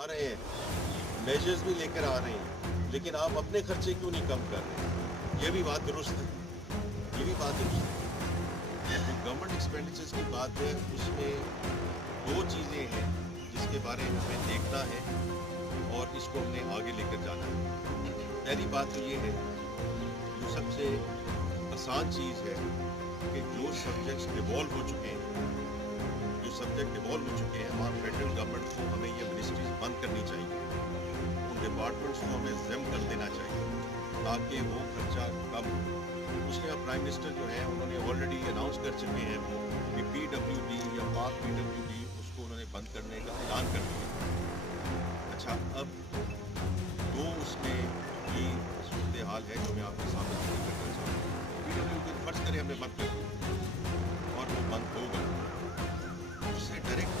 आ रहे हैं, मेजर्स भी लेकर आ रहे हैं, लेकिन आप अपने खर्चे क्यों नहीं कम कर रहे? ये भी बात दुरुस्त है, ये भी बात दुरुस्त है। तो गवर्नमेंट एक्सपेंडिचर्स की बात है, उसमें दो चीज़ें हैं जिसके बारे में हमें देखना है और इसको हमने आगे लेकर जाना है। पहली बात तो ये है, जो सबसे आसान चीज़ है कि जो सब्जेक्ट्स डिवॉल्व हो चुके हैं, जो सब्जेक्ट डिवॉल्व हो चुके हैं, वहाँ फेडरल गवर्नमेंट को हमें ये मिनिस्ट्रीज बंद करनी चाहिए, उन डिपार्टमेंट्स को हमें ज़िम कर देना चाहिए ताकि वो खर्चा कम हो। उसके बाद प्राइम मिनिस्टर जो है उन्होंने ऑलरेडी अनाउंस कर चुके हैं वो कि PWD या पाक PWD उसको उन्होंने बंद करने का ऐलान कर दिया। अच्छा, अब दो उसमें की सूरत हाल है जो मैं आपके सामने शेयर करना चाहूँ। PWD फर्ज करें हमने बंद कर दिया और वो बंद होगा, उससे डायरेक्ट